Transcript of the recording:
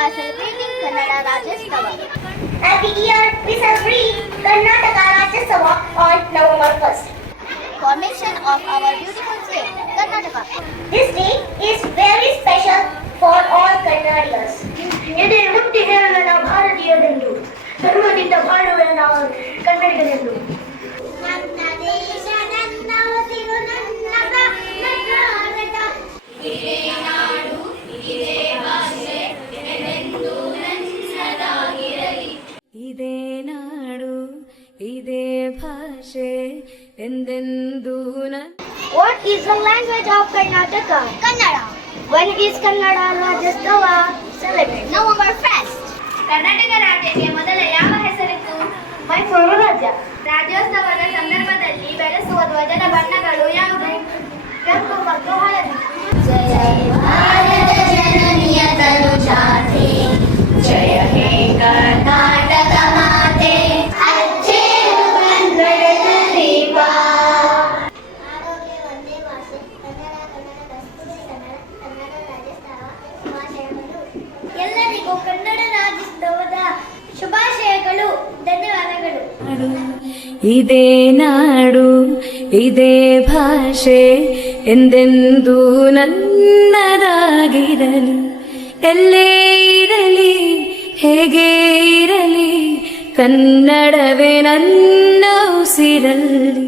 are celebrating Kannada Rajyotsava. Every year we celebrate Karnataka Rajyotsava on November 1st. Formation of our beautiful state, Karnataka. This day is very special for all Kannadigas. ಎದೆ ಮುಟ್ಟಿ ಹೇಳಲು ನಾವು ಭಾರತೀಯರೆಂದು, ಧರ್ಮದಿಂದ ಬಾಳುವ ನಾವು ಕನ್ನಡಿಗರೆಂದು. ನನ್ನ ದೇಶ ನನ್ನ ಉಸಿರು ನನ್ನ ಭಾರತ. ಇದೇ ನಾಡು ಇದೇ ಭಾಷೆ ಎಂದೆಂದೂ ನನ್ನದಾಗಿರಲಿ. ಇದೇ ನಾಡು ಇದೇ ಭಾಷೆ ಎಂದೆಂದೂ What is the language of Karnataka? Kannada. When is Kannada Rajyotsava celebrated? November 1st. Karnataka ರಾಜ್ಯಕ್ಕೆ ಮೊದಲ ಯಾವ ಹೆಸರಿತ್ತು? ಮೈಸೂರು ರಾಜ್ಯ. ರಾಜ್ಯೋತ್ಸವದ ಸಂದರ್ಭದಲ್ಲಿ ಬೆಳೆಸುವ ಧ್ವಜದ ಬಣ್ಣಗಳು ಯಾವುದು? ಕೆಂಪು ಮತ್ತು ಹಳದಿ. ಜಯ ಭಾರತ ಜನನಿಯ ತನುಜಾತೆ, ಜಯ ಹೇ ಕರ್ನಾಟಕ ಮಾತೆ. ಅಚ್ಚೇರು ಕನ್ನಡದ ದೀಪ. ಆರೋಗ್ಯ ಒಂದೇ ಭಾಷೆ, ಕನ್ನಡ ಕನ್ನಡ ಕಸ್ತೂರಿ ಕನ್ನಡ ಕನ್ನಡ ರಾಜ್ಯೋತ್ಸವ ಶುಭಾಶಯಗಳು. ಎಲ್ಲರಿಗೂ ಕನ್ನಡ ರಾಜ್ಯೋತ್ಸವದ ಶುಭಾಶಯಗಳು. ಧನ್ಯವಾದಗಳು. ಇದೇ ನಾಡು ಇದೇ ಭಾಷೆ ಎಂದೆಂದೂ ನನ್ನದಾಗಿರಲಿ. ಎಲ್ಲೇ ಇರಲಿ ಹೇಗೆ ಇರಲಿ ಕನ್ನಡವೇ ನನ್ನ ಉಸಿರಲ್ಲಿ.